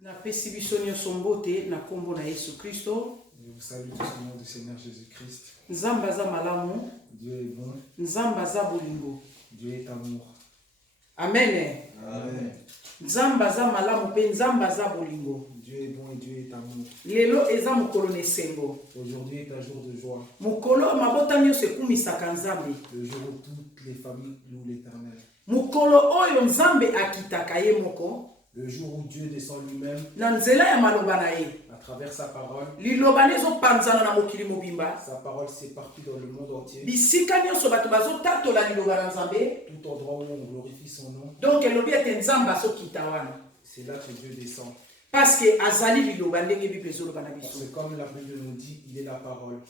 Na pesi biso nyonso mbote na kombo na Yesu Kristo. Je vous salue tous au nom du Seigneur Jésus-Christ. Nzamba za malamu. Dieu est bon. Nzamba za bolingo. Dieu est amour. Amen. Amen. Nzamba za malamu pe nzamba za bolingo. Dieu est bon et Dieu est amour. Lelo eza mokolo nesengo. Aujourd'hui est un jour de joie. Mokolo mabota nyonso ekumisaka Nzambe. Le jour où toutes les familles louent l'Éternel. Mokolo oyo Nzambe akitaka ye moko. Le jour où Dieu descend lui-même Na nzela ya maloba na ye. à travers sa parole. Liloba nezopanzana na mokili mobimba. Sa parole s'éparpille dans le monde entier. Bisika nyonso bato bazotatola liloba na Nzambe. Tout endroit où on glorifie son nom. Donc elobi ete Nzambe azokita wana. C'est là que Dieu descend. Parce que azali liloba ndenge Bible ezoloba na biso. Parce que comme la Bible nous dit, il est la parole.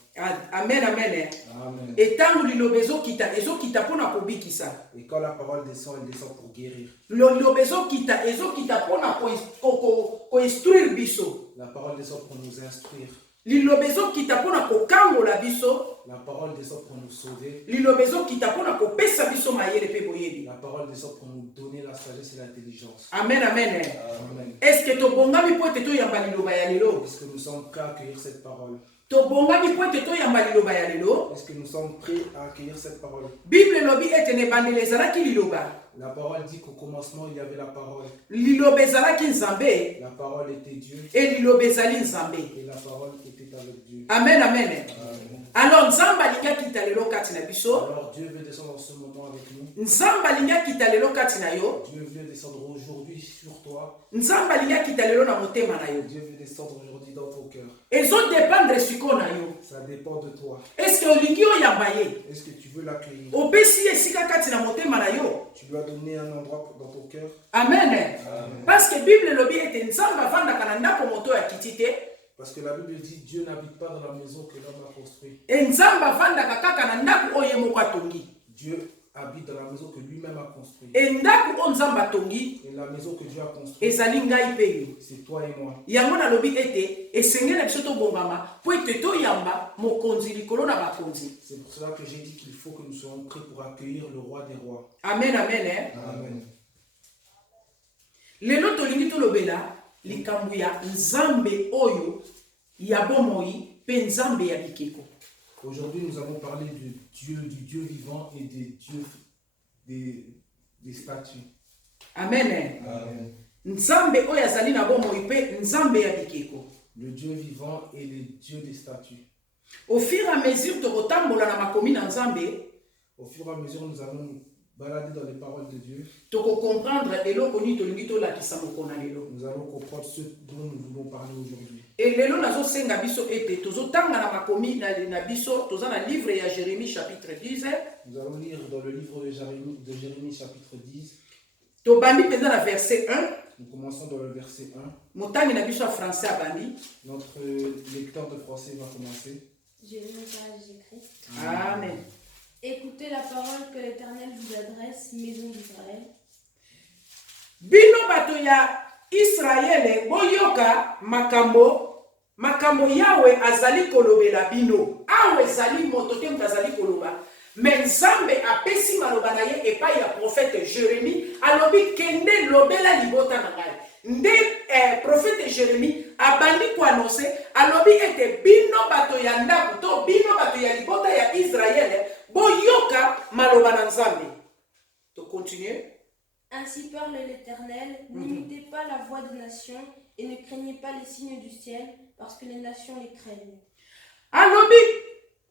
Amen, amen. Amen. Et tant que liloba ezokita pona kobikisa. Et quand la parole descend, elle descend pour guérir. Liloba ezokita pona ko instruire biso. La parole descend pour nous instruire. Liloba ezokita pona kokangola biso. La parole descend pour nous sauver. Liloba ezokita pona kopesa biso mayele pe boyebi. La parole descend pour nous donner la sagesse et l'intelligence. Amen, amen. Amen. Est-ce que tobongami po ete toyamba liloba ya lelo? Est-ce que nous sommes prêts à accueillir cette parole? Tobongami po ete toyamba liloba ya lelo? Est-ce que nous sommes prêts à accueillir cette parole? Bible lobi ete ne bandele ezalaki liloba. La parole dit qu'au commencement, il y avait la parole. Liloba ezalaki Nzambe. La parole était Dieu. Et liloba ezali Nzambe. Et la parole était avec Dieu. Amen, amen. Amen. Alors Nzambe alinga kita lelo kati na biso. Alors Dieu veut descendre en ce moment avec nous. Nzambe alinga kita lelo kati na yo. Dieu veut descendre aujourd'hui sur toi. Nzambe alinga kita lelo na motema na yo. Dieu veut descendre aujourd'hui dans ton cœur. Ezo dépendre siko na yo. Ça dépend de toi. Est-ce que olingi oyamba ye? Est-ce que tu veux l'accueillir? Opesi esika kati na motema na yo. Tu lui as donné un endroit dans ton cœur. Amen. Amen. Parce que Bible lobi ete Nzambe avandaka na ndako moto ya kiti te. Parce que la Bible dit Dieu n'habite pas dans la maison que l'homme a construite. Et Nzambe avandaka kaka na ndako oyo ye moko atongi. Dieu habite dans la maison que lui-même a construite. Et ndako oyo Nzambe atongi Et la maison que Dieu a construite, ezali ngai pe yo. c'est toi et moi. Yango na lobi ete esengeli biso tobongama po ete toyamba mokonzi likolo na bakonzi. C'est pour cela que j'ai dit qu'il faut que nous soyons prêts pour accueillir le roi des rois. Amen, amen. Amen. Lelo tolingi tolobela likambo ya Nzambe oyo ya bomoi pe Nzambe ya bikeko. Aujourd'hui, nous allons parler du Dieu vivant et des statues. Amen. Amen. Nzambe oyo azali na bomoi pe Nzambe ya bikeko. Le Dieu vivant et le Dieu des statues. Au fur et à mesure tokotambola na makomi na Nzambe, Au fur et à mesure, nous allons nous balader dans les paroles de Dieu. toko comprendre eloko ni tolingi tolakisa moko na lelo. Nous allons comprendre ce dont nous voulons parler aujourd'hui. Et lelo nazosenga biso ete tozotanga na makomi na biso toza na livre ya Jérémie chapitre 10. Nous allons lire dans le livre de Jérémie chapitre 10. Tobandi penza na verset 1. Nous commençons dans le verset 1. Motangi na biso français abandi. Notre lecteur de français va commencer. Jérémie par Jésus-Christ. Amen. Écoutez la parole que l'Éternel vous adresse, maison d'Israël. Bino bato ya Israele boyoka makambo yawe azali kolobela bino. Awe zali moto te azali koloba. Mais Nzambe apesi maloba na ye epai ya prophète Jérémie alobi kende lobela libota na ngai. Nde prophète Jérémie abandi ko annoncer alobi ete bino bato ya ndako to bino bato ya libota ya Israele boyoka maloba na Nzambe. To continuer. Ainsi parle l'Éternel, n'imitez pas la voix des nations et ne craignez pas les signes du ciel, parce que les nations les craignent. Alobi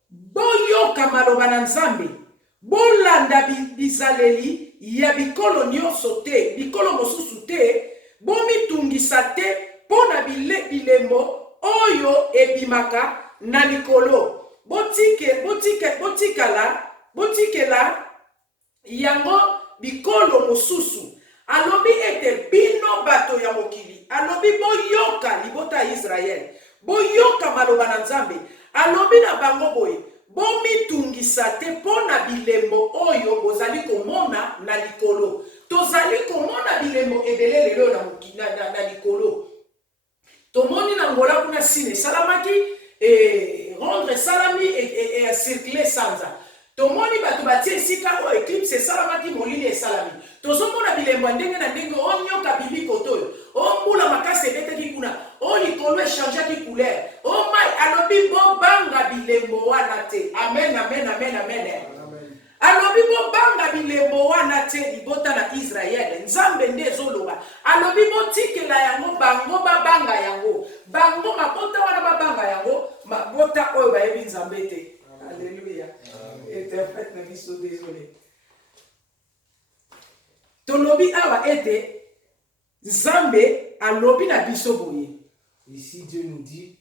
boyoka maloba na Nzambe. Bolanda bizaleli ya bikolo nyonso te, bikolo mosusu te, bomitungisa te pona bilembo oyo ebimaka na likolo. Botikela yango bikolo mosusu. Alobi ete bino bato ya mokili. Alobi boyoka libota ya Israel. Boyoka maloba na Nzambe. Alobi na bango boye. Bomitungisa te pona bilembo oyo bozali komona na likolo. Tozali komona bilembo ebele lelo na likolo. Tomoni na ngola kuna sine salamaki rendre salami et circuler sanza. Tomoni bato batie sika o eclipse salamaki molili salami. Tozomona bilembo ndenge na ndenge onyoka bibi kotoyo. Ombula makasi makasi ebetaki kuna o likolo echangeaki couleur o mai alobi bobanga bilembo wana te. Amen, amen, amen, amen. Alobi bobanga bilembo wana te libota na Israel. Nzambe nde ezoloba. Alobi botikela yango bango babanga yango. Bango mabota wana babanga yango. Mabota oyo bayebi Nzambe te. Alléluia. Interprète na biso, désolé. Tolobi awa ete Nzambe alobi na biso boye. Ici, Dieu nous dit,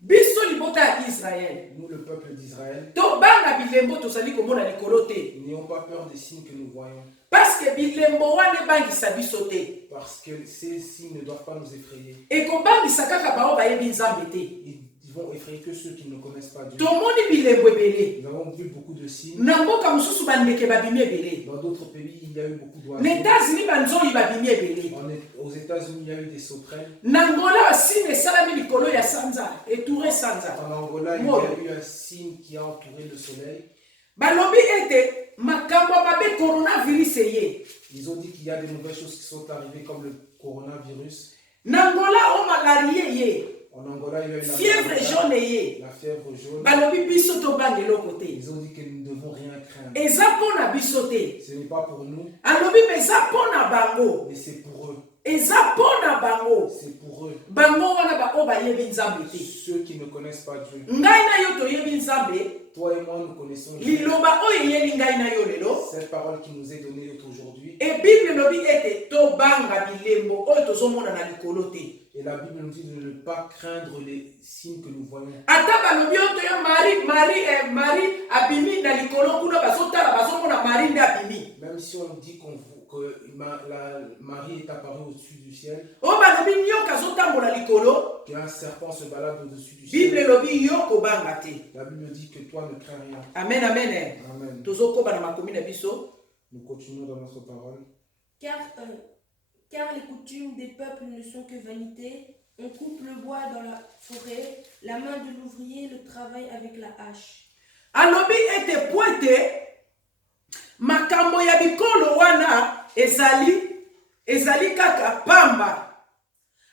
Biso libota ya Israël. nous, le peuple d'Israël, Tobanga bilembo tozali komona likolo te. n'ayons pas peur des signes que nous voyons. Parce que bilembo wana ebangisa biso te. Parce que ces signes ne doivent pas nous effrayer. Ekobangisa kaka bao bayebi Nzambe te. Ils vont effrayer que ceux qui ne connaissent pas Dieu. Tomoni bilembo ebele. Nous avons vu beaucoup de signes. Na mboka mosusu bandeke babimi ebele. Dans d'autres pays, il y a eu beaucoup Na d'oiseaux. États-Unis banzoi babimi ebele. Aux États-Unis, il y a eu des sauterelles. Na Angola basine esalami likolo ya sanza, etouré sanza. En Angola, il y a eu un signe qui a entouré le soleil. Balobi ete makambo mabe coronavirus eye. Ils ont dit qu'il y a des mauvaises choses qui sont arrivées comme le coronavirus. Na Angola o malaria ye. En Angola, il y a eu la Fièvre jaune ye. La fièvre jaune. Balobi biso to bangelo côté. Ils ont dit que nous ne devons rien craindre. Eza pona biso te. Ce n'est pas pour nous, Alobi eza pona bango. mais c'est pour eux. Eza pona bango. C'est pour eux. Bango wana ba o bayebi Nzambe te. Ceux qui ne connaissent pas Dieu. Ngai na yo toyebi Nzambe. Toi et moi, nous connaissons Dieu. Liloba oyo eyeli ngai na yo lelo. Cette parole qui nous est donnée aujourd'hui. Et Bible lobi ete to banga bilembo oyo tozomona na likolo te. Et la Bible nous dit de ne pas craindre les signes que nous voyons. Ata balobi oyo toyo Marie abimi na likolo kuna bazotala bazomona Marie nde abimi. Même si on dit Marie est apparue au-dessus du ciel, Oyo balobi nyoka azotambola likolo. qu'un serpent se balade au-dessus du Bible ciel. lobi yo kobanga te. La Bible dit que toi ne crains rien. Amen, amen. Amen. Tozokoba na makomi na biso. Nous continuons dans notre parole. Car les coutumes des peuples ne sont que vanité. On coupe le bois dans la forêt, la main de l'ouvrier le travaille avec la hache. Alobi ete poete makambo ya bikolo wana ezali kaka pamba.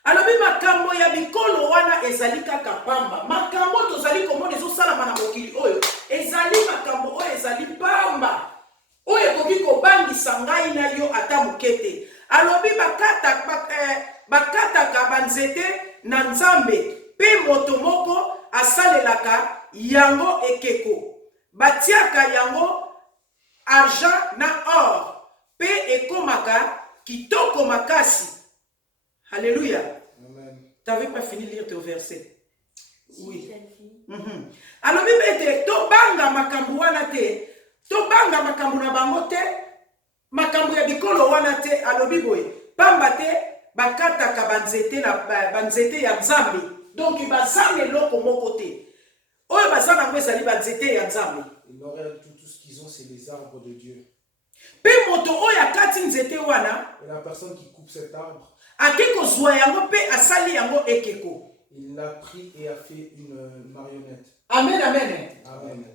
Alobi makambo ya bikolo wana ezali kaka pamba. Makambo tozali komona ezosalama na mokili oyo ezali makambo oyo ezali pamba. Oyo ekoki kobangisa ngai na yo ata mokete. Alobi bakataka banzete na Nzambe pe moto moko asalelaka yango ekeko. Batiaka yango argent na or pe ekomaka kitoko makasi. Alléluia. Amen. T'avais pas fini de lire ton verset? Oui. Si, Alobi bete to banga makambo wana te. To banga makambo na bango te. Makambo ya bikolo wana te. Alobi boye. Pamba te bakataka banzete ya Nzambe. Donc bazame loko moko te. Oyo bazana ngo ezali banzete ya Nzambe. Et l'oreille, tout ce qu'ils ont, c'est les arbres de Dieu. Pe moto oyo akati nzete wana. Et la personne qui coupe cet arbre, Akeko zwa yango pe asali yango ekeko. il l'a pris et a fait une marionnette. Amen, amen. Amen.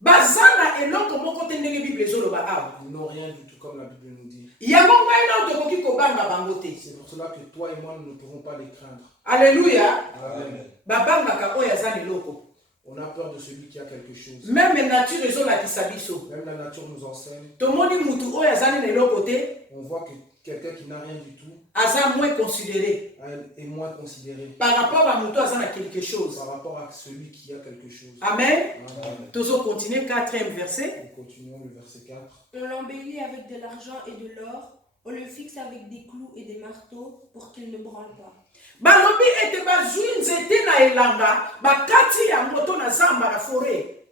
Bazana eloko moko te ndenge Bible ezoloba awa. Ils n'ont rien du tout comme la Bible nous dit. Yango ngai na tokoki kobanga bango te. C'est pour cela que toi et moi, nous ne pouvons pas les craindre. Alléluia. Amen. Babangaka oyo aza leloko. On a peur de celui qui a quelque chose. Même nature ezolakisa biso. Même la nature nous enseigne. Tomoni mutu oyo azali leloko te. On voit que quelqu'un qui n'a rien du tout Aza moins considéré. est moins considéré Par rapport à mutu aza na quelque chose. par rapport à celui qui a quelque chose. Amen. Amen. Tozo continuer 4e verset. Nous continuons le verset 4. On l'embellit avec de l'argent et de l'or. On le fixe avec des clous et des marteaux pour qu'il ne branle pas. Balobi ete bazwi nzete na elanga bakati yango to na zamba na forêt.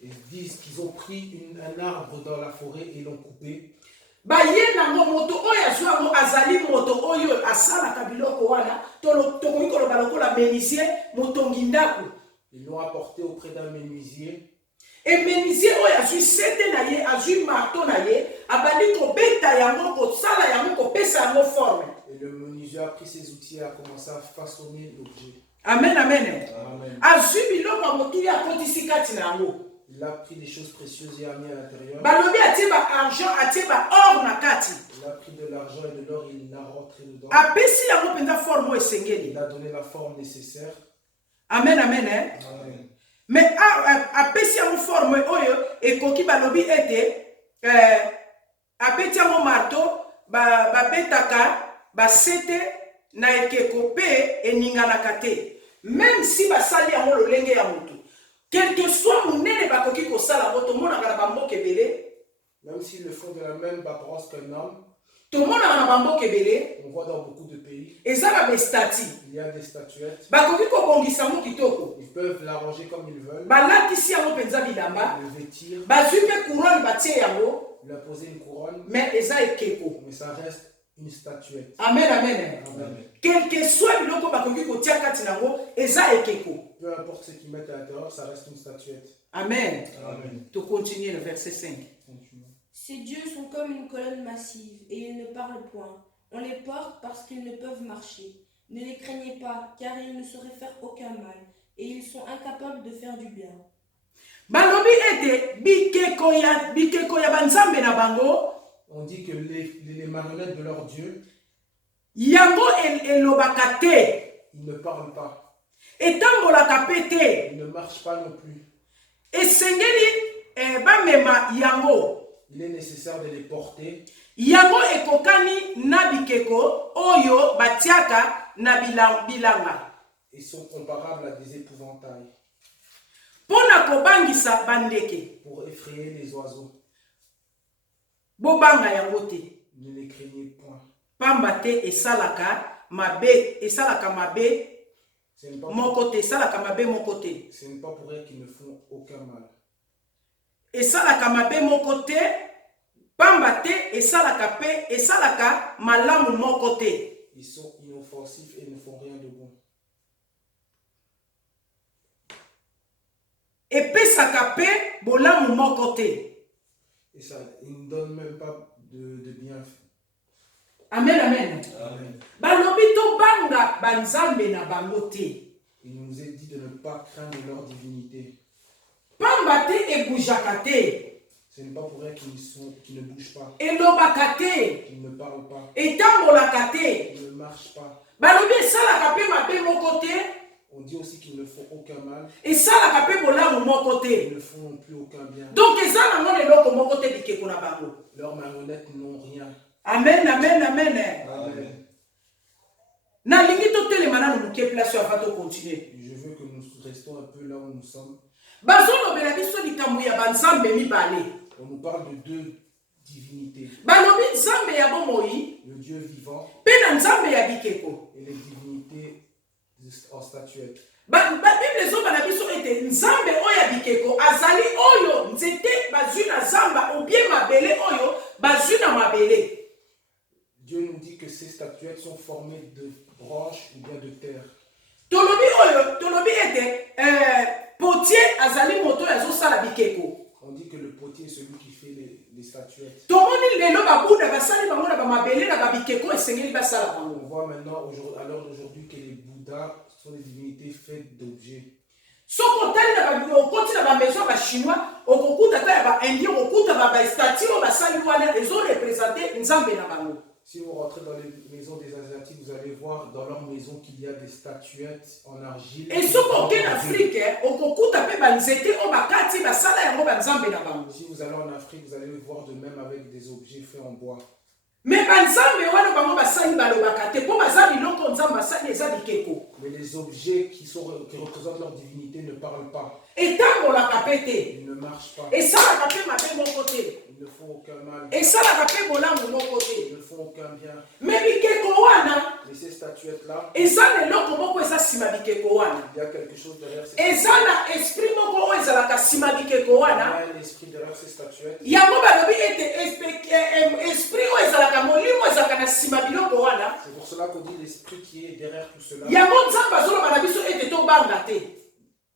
Ils disent qu'ils ont pris un arbre dans la forêt et l'ont coupé. Baye nango moto oyo azwi yango azali moto oyo asalaka biloko wana tokoki koloba lokola menuisier motongi ndako. Ils l'ont apporté auprès d'un menuisier. Et menuisier oyo azwi sete na ye azwi marteau na ye abandi kobeta yango kosala yango kopesa yango forme. Et le menuisier a pris ses outils et a commencé à façonner l'objet. Amen, amen. Amen. Azwi biloko motu ya kotisi kati na yango. Il a pris des choses précieuses et a mis à l'intérieur. balobi atie baargent atie baor na kati Il a pris de l'argent et de l'or, il l'a rentré dedans. apesi yango mpenza forme oyo esengeli. Il a donné la forme nécessaire. Amen, amen. Eh? Amen. Mais apesi yango forme oyo ekoki balobi ete abeti yango marto babetaka basete na ekeko mpe eninganaka te. Même si basali yango lolenge ya motu, quel que soit monene bakoki kosala yango, tomonaka na bamboka ebele. Même s'ils le font de la même apparence qu'un homme, tomonaka na bamboka ebele, on voit dans beaucoup de pays, eza na bestati il y a des statuettes. bakoki kobongisa yango kitoko, Ils peuvent l'arranger comme ils veulent, balatisi yango mpenza bilamba, le vêtir, bazwi mpe couronne batie yango, lui poser une couronne, mais eza ekeko. mais ça reste une statuette. Amen, amen. Amen. Quel que soit biloko bakoki kotia kati nango, eza ekeko. Peu importe ce qu'ils mettent à l'intérieur, ça reste une statuette. Amen. Amen. To continuer le verset 5. Ces dieux sont comme une colonne massive et ils ne parlent point. On les porte parce qu'ils ne peuvent marcher. Ne les craignez pas, car ils ne sauraient faire aucun mal et ils sont incapables de faire du bien. Balobi ete bikeko ya banzambe na bango, On dit que les marionnettes de leur Dieu, yango elobaka te, ils ne parlent pas. etambolaka pe te, Ils ne marchent pas non plus. esengeli bamema yango. Il est nécessaire de les porter. Yango ekokani na bikeko oyo batiaka na bilanga. Ils sont comparables à des épouvantails Pona kobangisa bandeke, pour effrayer les oiseaux. bobanga yango te. Ne les craignez point. Pamba te esalaka mabe Ce n'est pas, moko te, esalaka mabe moko te. ce n'est pas pour eux qu'ils ne font aucun mal. Esalaka mabe moko te, pamba te esalaka malamu moko te. Ils sont inoffensifs et ne font rien de bon. Epesaka pe bolamu moko te. Et ça, ils ne donnent même pas de bienfaits. Amen, amen. Amen. Balobi to banga banzambe na bango te. Il nous est dit de ne pas craindre leur divinité. Pamba te ebujaka te, Ce n'est pas pour eux qu'ils ne bougent pas, elobaka te, qu'ils ne parlent pas, etambolaka te. qu'ils ne marchent pas. Balobi esalaka pe mabe moko te, On dit aussi qu'ils ne font aucun mal, esalaka pe bolamu moko te. ils ne font non plus aucun bien. Donc eza nango eloko moko te bikeko na bango. Leurs marionnettes n'ont rien. Amen, amen, amen. Amen. Nalingi totelema nanu moke place oyo avant tocontinue. Je veux que nous restons un peu là où nous sommes. Bazolobela biso likambo ya banzambe mibale. On nous parle de deux divinités, Balobi nzambe ya bomoi le Dieu vivant mpe na nzambe ya bikeko. et les divinités en statuette. Bible ezobana biso ete nzambe oyo ya bikeko azali oyo nzete bazwi na zamba obie mabele oyo bazwi na mabele. Dieu nous dit que ces statuettes sont formées de branches ou bien de terre. Tolobi ete potier azali moto azosala bikeko. On dit que le potier est celui qui fait les statuettes. Tomoni lelo babuda basali bango na bamabele na babikeko esengeli basala bango. On voit maintenant, à l'heure d'aujourd'hui, que les Bouddhas sont des divinités faites d'objets. Soko otali na babikokoti na bamaison ya bachinois okokuta ta ya baindien okokuta bastatue oyo basali wana ezorepresente nzambe na bango. Si vous rentrez dans les maisons des Asiatiques, vous allez voir dans leur maison qu'il y a des statuettes en argile. Et soki okei na Afrique okokuta mpe banzete oyo bakati basala yango banzambe na bango. Si vous allez en Afrique, vous allez le voir de même avec des objets faits en bois. Mais banzambe wana bango basali balobaka te mpo baza biloko nzambe basali eza bikeko. Mais les objets qui représentent leur divinité ne parlent pas. Etambolaka pe te, Ils ne marchent pas. esalaka mpe mabe moko te, Ils ne font aucun mal. esalaka mpe bolamu moko te. Ils ne font aucun bien. Mais bikeko wana Mais ces statuettes-là, eza leloko moko eza nsima bikeko wana. il y a quelque chose derrière ces Eza statuettes. na esprit moko oyo ezalaka nsima bikeko Il y wana. a un esprit derrière ces statuettes. Yango balobi ete esprit oyo ezalaka molimo ezalaka na nsima biloko wana. C'est pour cela qu'on dit l'esprit qui est derrière tout cela. Yango nzambe azoloba na biso ete tobanga te.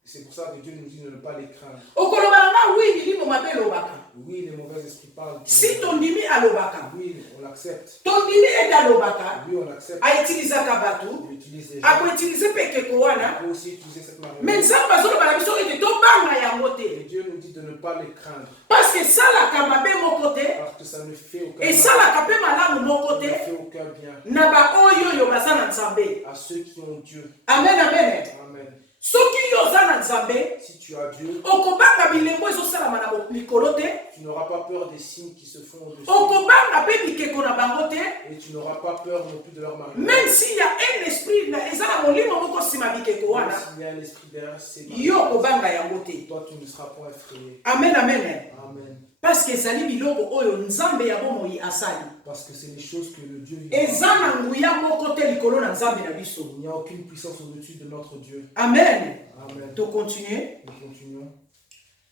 C'est pour ça que Dieu nous dit de ne pas les craindre. Okolobalanga oui milimo mabe elobaka. Oui, les mauvais esprits parlent. Si tondimi alobaka. Oui, on l'accepte. Tondimi ete alobaka. Oui, on l'accepte. aitilisaka batu. On utilise les gens. Akoutilize pekeko wana. On peut aussi utiliser cette marionnette. Mais nzambe azoloba na biso ete tobanga yango te. Et Dieu nous dit de ne pas les craindre. Parce que esalaka mabe moko te. Parce que ça ne fait aucun Esalaka mpe malamu moko ne te. fait aucun bien Na baoyo oyo baza na nzambe. à ceux qui ont Dieu. Amen, amen. Amen. Soki yo oza na nzambe, Si tu as Dieu, okobanga bilembo ezosalama na mikolo te. tu n'auras pas peur des signes qui se font au-dessus. Okobanga mpe bikeko na bango te. Et tu n'auras pas peur non plus de leur marionnette. Même s'il y a un esprit eza na molimo moko nsima bikeko Même wana, s'il y a un esprit derrière ces yo marionnettes, okobanga yango te. toi tu ne seras pas effrayé. Amen, amen. Amen. Parce que ezali biloko oyo nzambe ya bomoi asali. Parce que c'est des choses que le Dieu vivant. Eza na nguya moko te likolo na nzambe na biso. Il n'y a aucune puissance au-dessus de notre Dieu. Amen. Amen. To continuer. Nous continuons.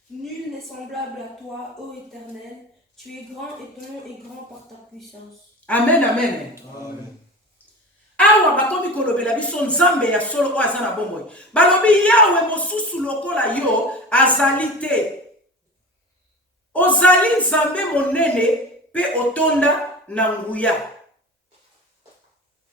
Nul n'est semblable à toi, ô Éternel. Tu es grand et ton nom est grand par ta puissance. Amen, amen. Amen. Awa bakomi kolobela biso nzambe ya solo oyo aza na bomoi. Balobi yawe mosusu lokola yo azali te. Ozali nzambe monene pe otonda na nguya.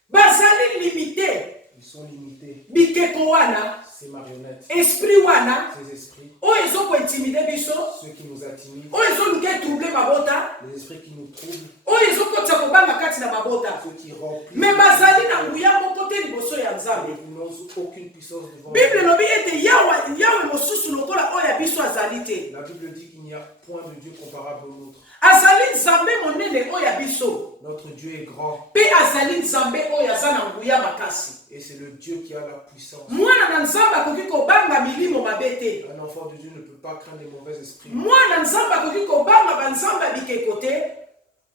Bazali limité. Ils sont limités. Bikeko wana, Ces marionnettes, esprit wana, ces esprits, oyo ezoko intimider biso, ceux qui nous intimident, oyo ezoluka troubler mabota, les esprits qui nous troublent, oyo ezokotisa kobanga kati na mabota. ceux qui remplissent. Mais bazali na nguya moko te liboso ya nzambe. Ils n'ont aucune puissance devant Bible nous. lobi ete yawe mosusu lokola oyo ya biso azali te. La Bible dit qu'il n'y a point de Dieu comparable au nôtre. Azali nzambe monene oyo ya biso. Notre Dieu est grand Pe azali nzambe oyo aza na nguya makasi. et c'est le Dieu qui a la puissance. Mwana na nzambe akoki kobanga milimo mabe te. Un enfant de Dieu ne peut pas craindre les mauvais esprits. Mwana nzambe akoki kobanga banzambe ya bikeko te.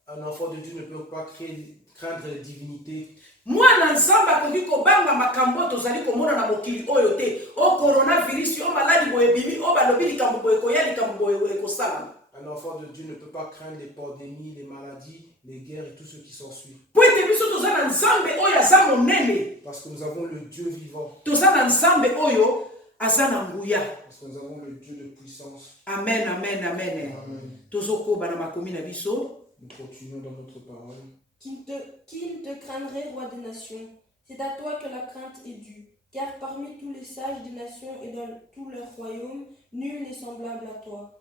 Un enfant de Dieu ne peut pas craindre les divinités. Mwana nzambe akoki kobanga makambo tozali komona na mokili oyo te. O coronavirus, o maladi boye bimi, o balobi likambo boye koya likambo boye ekosalama. Un enfant de Dieu ne peut pas craindre les pandémies, les maladies, les guerres et tout ce qui s'ensuit. Po ete biso toza na nzambe oyo aza monene. Parce que nous avons le Dieu vivant. Toza na nzambe oyo aza na nguya. Parce que nous avons le Dieu de puissance. Amen, amen, amen. Amen. Tozokoba na makomi na biso. Nous continuons dans notre parole. Qui ne te craindrait, roi des nations? C'est à toi que la crainte est due. Car parmi tous les sages des nations et dans tous leurs royaumes, nul n'est semblable à toi.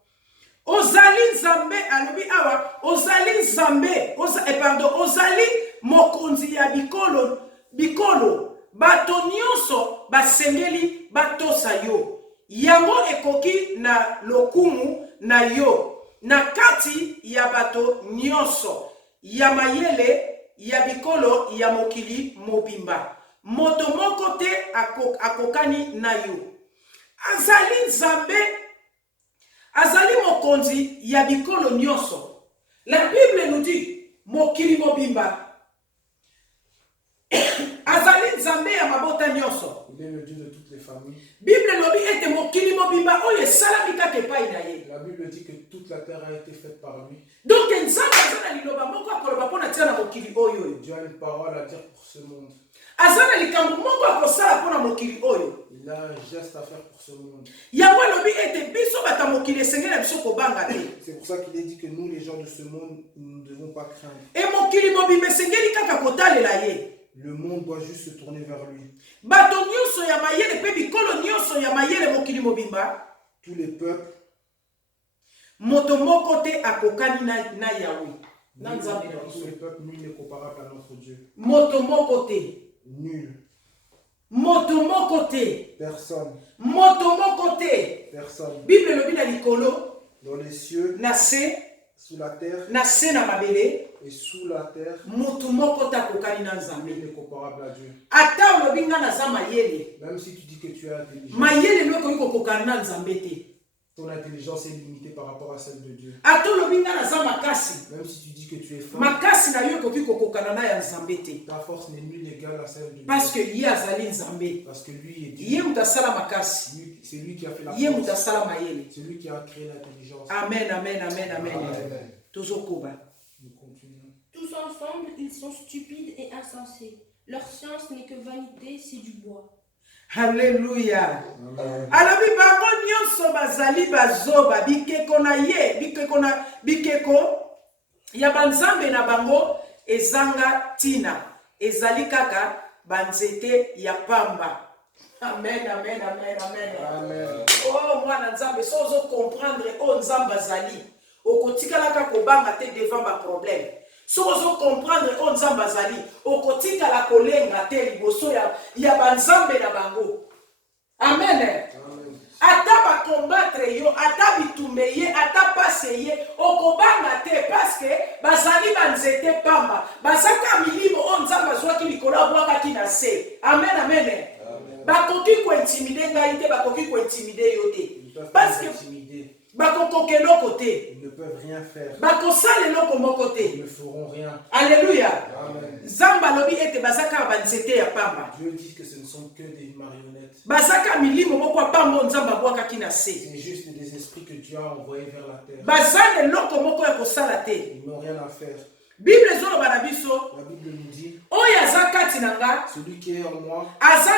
Ozali nzambe alobi awa, ozali nzambe, ozali mokonzi ya bikolo, bato nyonso basengeli batosa yo. Yango ekoki na lokumu na yo, na kati ya bato nyonso, ya mayele, ya bikolo, ya mokili mobimba. Moto moko te akokani na yo. Azali nzambe, azali mokonzi ya bikolo nyonso. La Bible nous dit, mokili mobimba. Azali nzambe ya mabota nyonso. Il est le Dieu de toutes les familles. Bible lobi ete mokili mobimba oyo esalami kaka epai na ye. La Bible dit que toute la terre a été faite par lui. Donc nzambe aza na liloba moko akoloba mpo na tia na mokili oyo. Dieu a une parole à dire pour ce monde. Aza na likambo moko akosala mpo na mokili oyo. Il a un geste à faire pour ce monde. Yango lobi ete biso bata mokili esengeli na biso kobanga te. C'est pour ça qu'il est dit que nous, les gens de ce monde, nous ne devons pas craindre. E mokili mobimba esengeli kaka kotalela ye. Le monde doit juste se tourner vers lui. Bato nyonso ya mayele pe bikolo nyonso ya mayele mokili mobimba. Tous les peuples, Moto moko te akokani na Yahweh. Na nzambe na tous biso. les peuples, nul n'est comparable à notre Dieu. Moto moko te. Nul. Moto moko te. Personne. Moto moko te. Personne. Bible lobi na likolo, Dans les cieux, na se, sous la terre na se na mabele, et sous la terre, moto moko te akokani na nzambe. nul n'est comparable à Dieu. Ata olobi nga naza mayele. Même si tu dis que tu es intelligent, Mayele no ekoki kokokana na nzambe te. ton intelligence est limitée par rapport à celle de Dieu. Ata olobi nga naza makasi. Même si tu dis que tu es fort, Makasi na yo ekoki kokokana na ya nzambe te. ta force n'est nulle égale à celle de Dieu. Parce que ye azali nzambe. Parce que lui est Dieu. Ye mutu asala makasi. C'est lui qui a fait la Ye mutu force. asala mayele. C'est lui qui a créé l'intelligence. Amen, amen, amen, amen. Amen. Tozokoba. Nous continuons. Tous ensemble, ils sont stupides et insensés. Leur science n'est que vanité, c'est du bois. Alléluia. Alobi bango nyonso bazali bazoba bikeko na ye, bikeko ya banzambe na bango ezanga tina. Ezali kaka banzete ya pamba. Amen, amen, amen, amen. Amen. Oh, mwana nzambe, so ozo comprendre o nzamba zali. Okotikalaka kobanga te devant ba problème. So ozo comprendre o nzamba zali. Okotikala kolenga te liboso ya banzambe na bango. Amen. Ata ba combattre yo, ata bitumbe ye, ata passe ye, okobanga te parce que bazali banzete pamba. Bazaka milimo o nzamba zwaki likola bwakaki na se. Amen, amen. Bakoki ko intimider ngai te, bakoki ko intimider yo te. Parce que bakokoke loko te. Ils ne peuvent rien faire. Bakosale loko moko te. Ils ne feront rien. Alléluia. Amen. Zamba lobi ete bazaka banzete ya pamba. Dieu dit que ce ne sont que des marionnettes. Bazaka milimo moko pamba nzamba bwakaki na se. C'est juste des esprits que Dieu a envoyés vers la terre. Bazane loko moko ya kosala te. Ils n'ont rien à faire. Bible zoloba na biso. La Bible nous dit, Oyo azakati nanga. celui qui est en moi Aza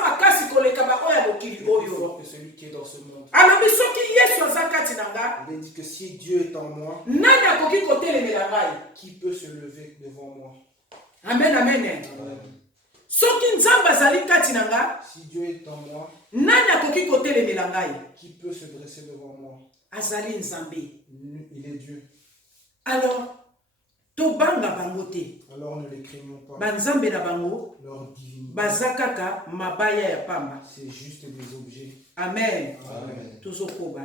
makasi koleka ba oya bokili est plus oyo. fort que celui qui est dans ce monde. Alobi soki Yesu azakati nanga. Il dit que si Dieu est en moi, Nani akoki kotelemela ngai? qui peut se lever devant moi? Amen, amen. Amen. Soki nzambe azali kati nanga. Si Dieu est en moi, Nani akoki kotelemela ngai? qui peut se dresser devant moi? Azali nzambe. Il est Dieu. Alors, tobanga bango te. Alors ne les craignons pas. Banzambe na bango Leur divinité, bazakaka mabaya ya pamba. c'est juste des objets. Amen. Amen. Tozokoba.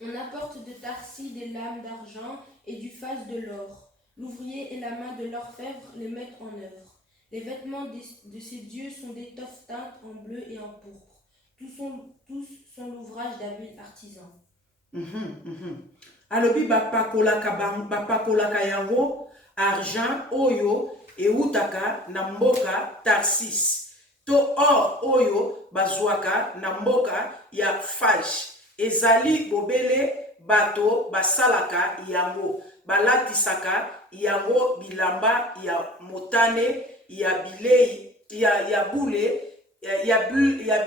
On apporte de Tarsis des lames d'argent et du faste de l'or. L'ouvrier et la main de l'orfèvre les mettent en œuvre. Les vêtements de ces dieux sont d'étoffes teintes en bleu et en pourpre. Tous sont l'ouvrage d'habiles artisans. Alobi bapakolaka yango argent oyo eutaka na mboka Tarsis. To or oyo bazwaka na mboka ya Fash. Ezali bobele bato basalaka yango. Balatisaka yango bilamba ya motane ya bilei ya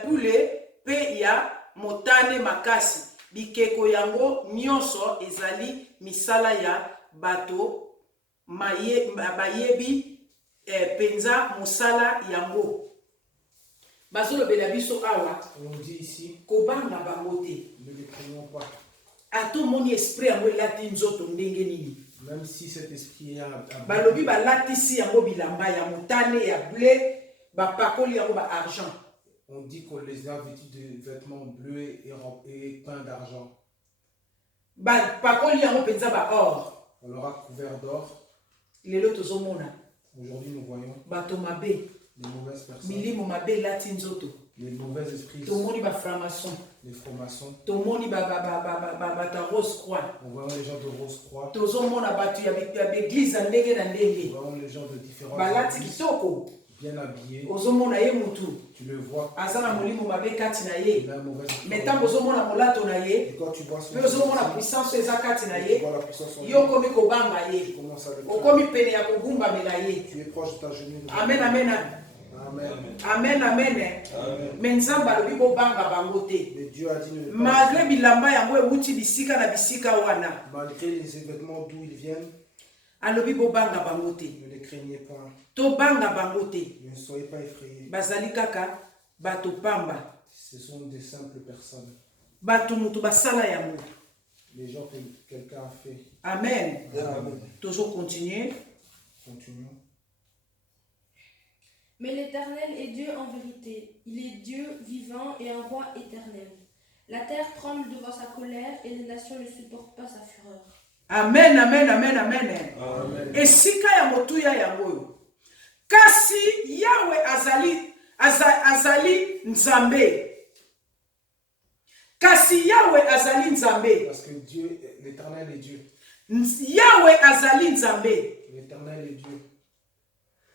bule pe ya motane makasi. Bikeko yango nyonso ezali misala ya bato bayebi penza musala yango. Bazolobela biso awa. On dit ici, Kobanga bango te. ne les craignons pas. Ato moni esprit yango elati nzoto ndenge nini. Même si cet esprit est Balobi balatisi yango bilamba ya motane ya blé, bapakoli yango ba argent. on dit qu'on les a vêtus de vêtements bleus et peints d'argent. Bapakoli yango penza ba or. On leur a couvert d'or. Lelo tozomona Aujourd'hui, nous voyons bato mabe, les mauvaises personnes, milimo mabe elati nzoto. les mauvais esprits, Tomoni ba franc-maçon. les francs-maçons. Tomoni bata rose croix. On voit les gens de Rose-Croix. Tozomona bato ya église ndenge na On ndenge. voit les gens de différents Balati églises, kitoko. bien habillés. Ozomona ye mutu. Tu le vois, Aza na molimo mabe kati na ye. il a un mauvais esprit. Mais tant ozomona molato na ye, Et quand tu vois son pe ozomona puissance eza kati na tu ye, vois la puissance en lui, yo komi kobanga tu ye. commences à le Okomi faire. pene ya kogumbamela ye. Tu es proche de ta genou. Amen, amen. Amen. Amen, amen. Mais nzambe alobi bobanga bango te. Mais Dieu a dit ne le pas. Malgré bilamba yango ewuti bisika na bisika wana, Malgré les vêtements d'où ils viennent, alobi bobanga bango te. ne les craignez pas. Tobanga bango te. Ne soyez pas effrayés. Bazali kaka bato pamba. Ce sont des simples personnes. Bato mutu basala yango. Les gens que quelqu'un a fait. Amen. Amen. Toujours continuer. Continuons. Mais l'Éternel est Dieu en vérité. Il est Dieu vivant et un roi éternel. La terre tremble devant sa colère et les nations ne supportent pas sa fureur. Amen, amen, amen, amen. Amen. Esika ya motuya yango oyo. Kasi Yahweh azali nzambe. Kasi Yahweh azali nzambe. Parce que Dieu, l'Éternel est Dieu. Yahweh azali nzambe. L'Éternel est Dieu.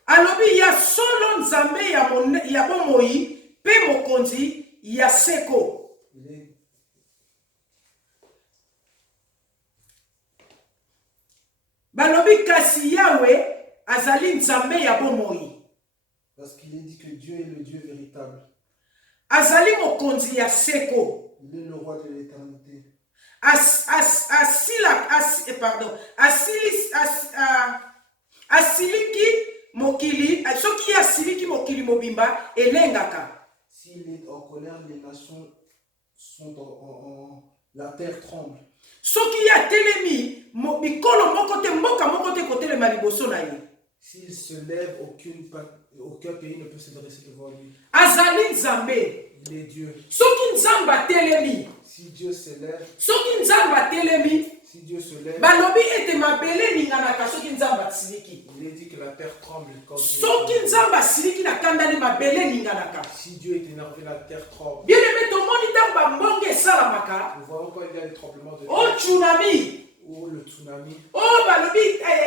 Alobi ya solo nzambe ya bomoi pe mokonzi ya seko. Il est Balobi kasi Yahweh azali nzambe ya bomoi. Parce qu'il est dit que Dieu est le Dieu véritable. azali mokonzi ya seko. Il est le roi de l'éternité. Asiliki mokili, soki asiliki mokili mobimba elengaka. S'il est en colère, les nations sont la terre tremble. Soki ya telemi mikolo moko te mboka moko te kotelema liboso na ye. S'il se lève, aucun pays ne peut se dresser devant lui. Azali nzambe. Il est Dieu. Soki nzamba telemi. Si Dieu se lève, Soki nzamba telemi. si Dieu se lève, Balobi ete mabele ninganaka soki nzamba siliki. il est dit que la terre tremble quand Dieu Soki est énervé. nzamba siliki na kandani mabele ninganaka. Si Dieu est énervé, la terre tremble. Bien aimé, tomoni ntango bambonge esalamaka. Nous voyons quand il y a des tremblements de O terre tsunami. ou le tsunami, O balobi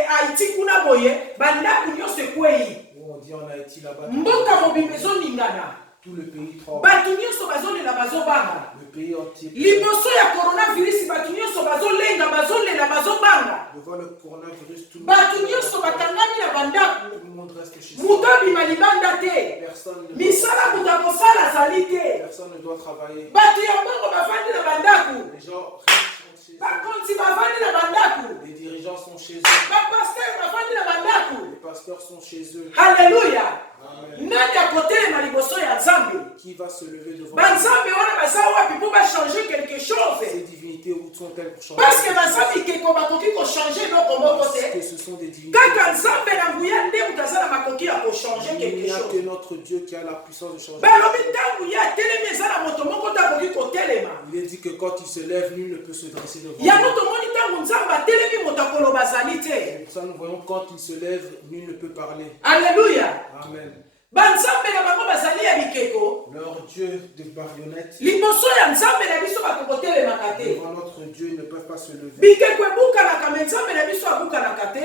Haïti kuna boye bandako nyonso ekwei. où on dit en Haïti là-bas, Mboka mobimba ezoningana. tout le pays tremble. Bato nyonso bazolela bazobanga. Le pays entier. Liboso ya coronavirus bato nyonso bazolenga bazolela bazobanga. Devant le coronavirus, tout Bato nyonso bakangami na bandako. le monde reste chez Moto soi. abima libanda te. Personne ne Misala moto akosala azali te. Personne ne doit travailler. Bato ya mbongo bafandi na bandako. Les gens restent chez eux. Bakonzi bafandi na bandako. Les dirigeants sont chez eux. Bapaster bafandi na bandako. Les pasteurs sont chez eux. Haleluya. Amen. Nani akotelema liboso ya nzambe? Qui va se lever devant Banzambe wana baza wapi mpo bachanger quelque ces chose? divinités? Où sont-elles pour changer? Parce que bazambe keko bakoki kochange eloko moko Parce que te. ce sont des divinités. Kaka nzambe na nguya nde moto aza na makoki ya kochange Il quelque n'y a que chose. notre Dieu qui a la puissance de changer. Balobi ntango ye atelemi eza na moto moko te akoki kotelema. Il est dit que quand il se lève, nul ne peut se dresser devant Yango lui. tomoni ntango nzambe atelemi moto akoloba azali te. C'est pour ça que nous voyons quand il se lève, nul ne peut parler. Alléluia. Amen. Banzambe na bango bazali ya bikeko. Leur Dieu de marionnettes, Liboso ya nzambe na biso bakokotelemaka te. devant notre Dieu, ils ne peuvent pas se lever. Bikeko ebukanaka me nzambe na biso abukanaka te.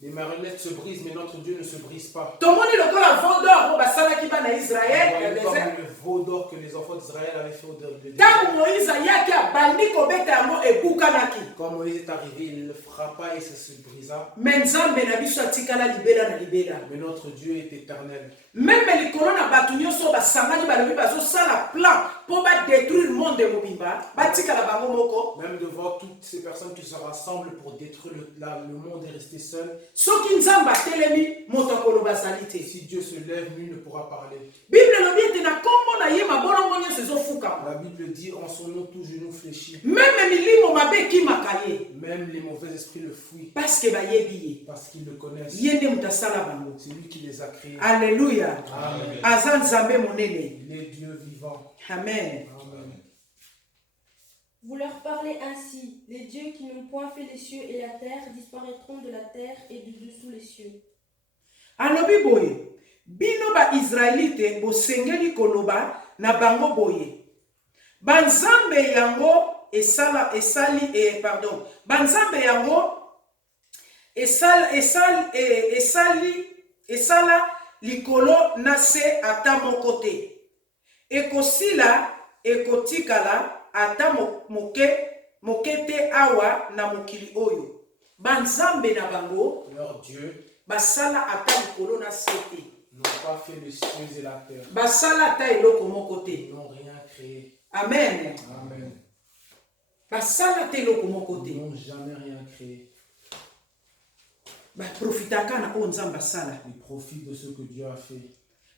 Les marionnettes se brisent, mais notre Dieu ne se brise pas. Tomoni lokola vodor po basalaki bana Nous Israël. voyons comme le veau d'or que les enfants d'Israël avaient fait au désert. Ntango Moïse ayaki abandi kobeta yango ebukanaki. Quand Moïse est arrivé, il le frappa et ça se brisa. Me nzambe na biso atikala libela na libela. Mais notre Dieu est éternel. Même likolo na bato nyonso basangani balobi bazosala plan mpo badétruire monde mobimba batikala bango moko. Même devant toutes ces personnes qui se rassemblent pour détruire le monde et rester seul, Soki nzambe atelemi moto akoloba azali te. si Dieu se lève, nul ne pourra parler. Bible elobi ete na nkombo na ye mabolongo nyonso ezofukama. La Bible dit en son nom tout genou fléchit. Meme milimo mabe ekimaka ye Même les mauvais esprits le fuient parceke bayebi ye. parce qu'ils le connaissent. Ye nde moto asala bango. C'est lui qui les a créés. Alléluia. Amen. Aza nzambe monene. Il est Dieu vivant. Amen. Amen. Vous leur parlez ainsi, les dieux qui n'ont point fait les cieux et la terre disparaîtront de la terre et de dessous les cieux. Alobi boye, bino ba Israelite bosengeli koloba na bango boye. Banzambe yango banzambe yango esala likolo na se ata moko te. Ekosila ekotikala ata moke te awa na mokili oyo. Banzambe na bango Leur Dieu basala ata likolo na se te. n'ont pas fait les cieux et la terre. Basala ata eloko moko te. Ils n'ont rien créé. Amen. Amen. Basala te eloko moko te. Ils n'ont jamais rien créé. Baprofitaka na oyo nzambe asala. Ils profitent de ce que Dieu a fait.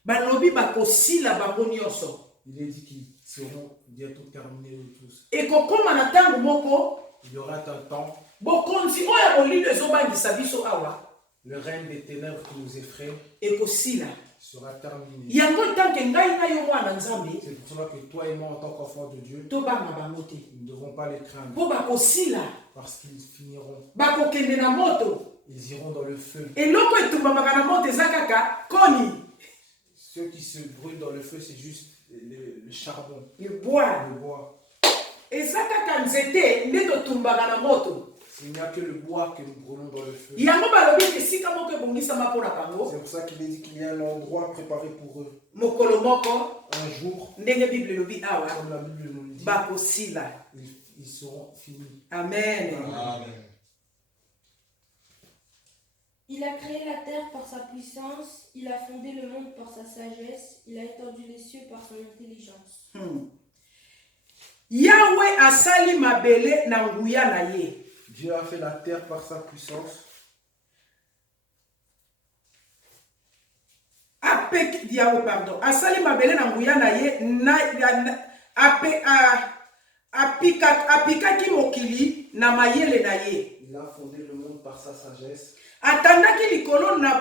Balobi bakosila bango nyonso. Il est dit qu'ils seront bientôt terminés eux tous. Ekokoma na ntango moko Il y aura un temps, bokonzi oyo ya molilo ezobangisa biso awa le règne des ténèbres qui nous effraie ekosila. sera terminé. Yango ntanke ngai na yo mwana nzambe C'est pour cela que toi et moi, en tant qu'enfants de Dieu, tobanga bango te. nous ne devons pas les craindre Mpo bakosila parce qu'ils finiront. bakokende na moto. Ils iront dans le feu. Eloko etumbamaka na moto eza kaka koni Ceux qui se brûlent dans le feu, c'est juste le charbon, bois. le bois. Eza kaka nzete nde totumbaka na moto. Il n'y a que le bois que nous brûlons dans le feu. Yango balobi esika moko ebongisama mpo na bango C'est pour ça qu'il est dit qu'il y a un endroit préparé pour eux. mokolo moko Un jour, ndenge bible elobi awa comme la Bible nous le dit, bakosila. ils seront finis. Amen. Amen. Il a créé la terre par sa puissance, il a fondé le monde par sa sagesse, il a étendu les cieux par son intelligence. Yahweh asali mabele na nguya na ye. Dieu a fait la terre par sa puissance. Yahweh, pardon. Asali mabele na nguya na ye apikaki mokili na mayele na ye. Il a fondé le monde par sa sagesse. Atandaki likolo na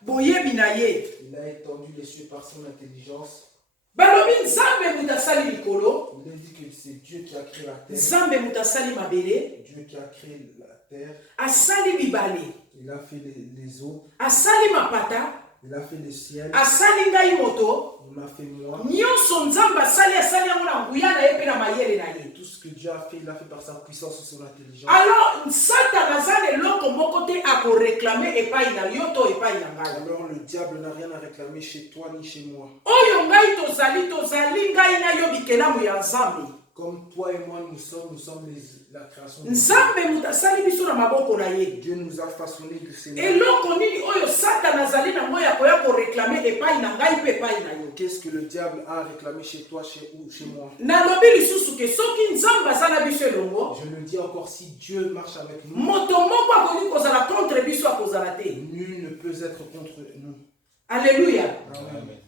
boyebi na ye. Il a étendu les cieux par son intelligence. Balobi nzambe mutasali likolo. Il a dit que c'est Dieu qui a créé la terre. Nzambe mutasali mabele. Dieu qui a créé la terre. Asali bibale. Il a fait les eaux. Asali mapata. Il a fait le ciel. Asali ngai moto. Il m'a fait moi. Nyonso nzambe asali yango na nguya na ye pe na mayele na ye. Tout ce que Dieu a fait, il a fait par sa puissance et son intelligence. Alors, Satan aza eloko moko te akoreklame epai na yo to epai na ngai. Alors le diable n'a rien à réclamer chez toi ni chez moi. Oyo ngai tozali ngai na yo bikelamu ya nzambe. Comme toi et moi nous sommes la création de Nzambe mutasali biso na maboko na ye. Dieu nous a façonné de ses mains. Eloko nini oyo Satan azali na ngo ya koya koreklame epai na ngai pe epai na yo. Qu'est-ce que le diable a réclamé chez toi, chez moi? Nalobi lisusu ke soki nzambe aza na biso elongo. Je le dis encore, si Dieu marche avec nous, Moto moko akoki kozala contre biso akozala te. nul ne peut être contre nous. Alléluia. Amen.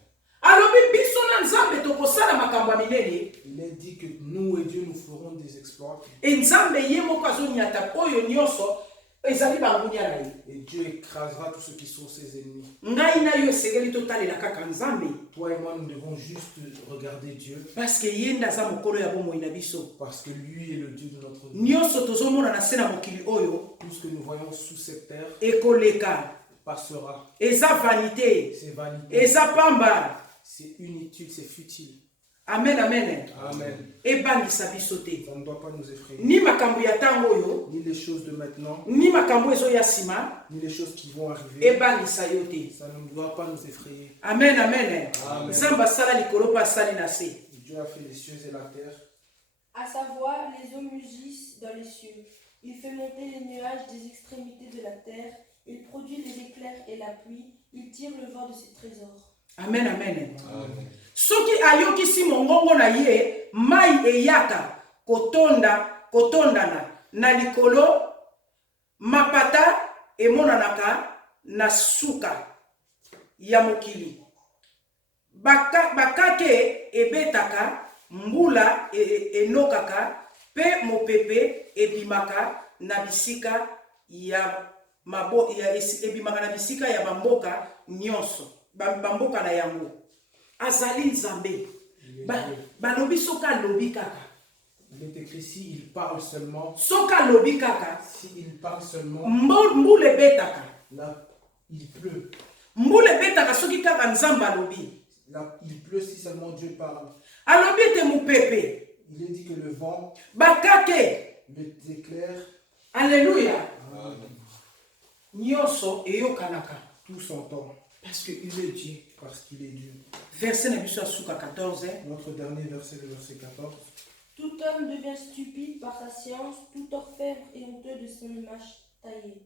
Alobi biso na nzambe tokosala makambo ya minene. Il est dit que nous et Dieu nous ferons des exploits. E nzambe ye moko azoniata oyo nyonso ezali bangunia na ye. Et Dieu écrasera tous ceux qui sont ses ennemis. Ngai na yo esengeli totalela kaka nzambe. Toi et moi, nous devons juste regarder Dieu. Parce que ye nde aza mokolo ya bomoi na biso. Parce que lui est le Dieu de notre vie. Nyonso tozomona na se na mokili oyo Tout ce que nous voyons sous cette terre ekoleka. passera. Eza vanité. C'est vanité. Eza pamba. C'est inutile, c'est futile. Amen, amen. Amen. Ebangisa biso te. Ça ne doit pas nous effrayer. Ni makambo ya ntango oyo, Ni les choses de maintenant, ni makambo ezoya nsima, ni les choses qui vont arriver. ebangisa yo te. Ça ne doit pas nous effrayer. Amen, amen. Amen. Nzambe asala likolo mpe asali na se. Dieu a fait les cieux et la terre. À sa voix, les eaux mugissent dans les cieux. Il fait monter les nuages des extrémités de la terre. Il produit les éclairs et la pluie. Il tire le vent de ses trésors. Amen, amen. Amen. Soki ayokisi mongongo na ye, mai eyaka kotondana na likolo, mapata emonanaka na suka ya mokili. Bakake ebetaka, mbula enokaka, pe mopepe ebimaka na bisika ya bamboka nyonso, bamboka na yango. Azali nzambe. Balobi soka lobi kaka. Il est écrit si il parle seulement. Soka lobi kaka. Si il parle seulement. Mbule betaka. Là, il pleut. Mbule betaka soki kaka nzambe alobi. Là, il pleut si seulement Dieu parle. Alobi te mupepe. Il est dit que le vent, Bakake. les éclairs. Alléluia. Amen. Nyonso eyokanaka. Tout s'entend. Parce que il est Dieu. Parce qu'il est Dieu. Verset na biso suka 14. Notre dernier verset, le verset 14. Tout homme devient stupide par sa science, tout orfèvre est honteux de son image taillée.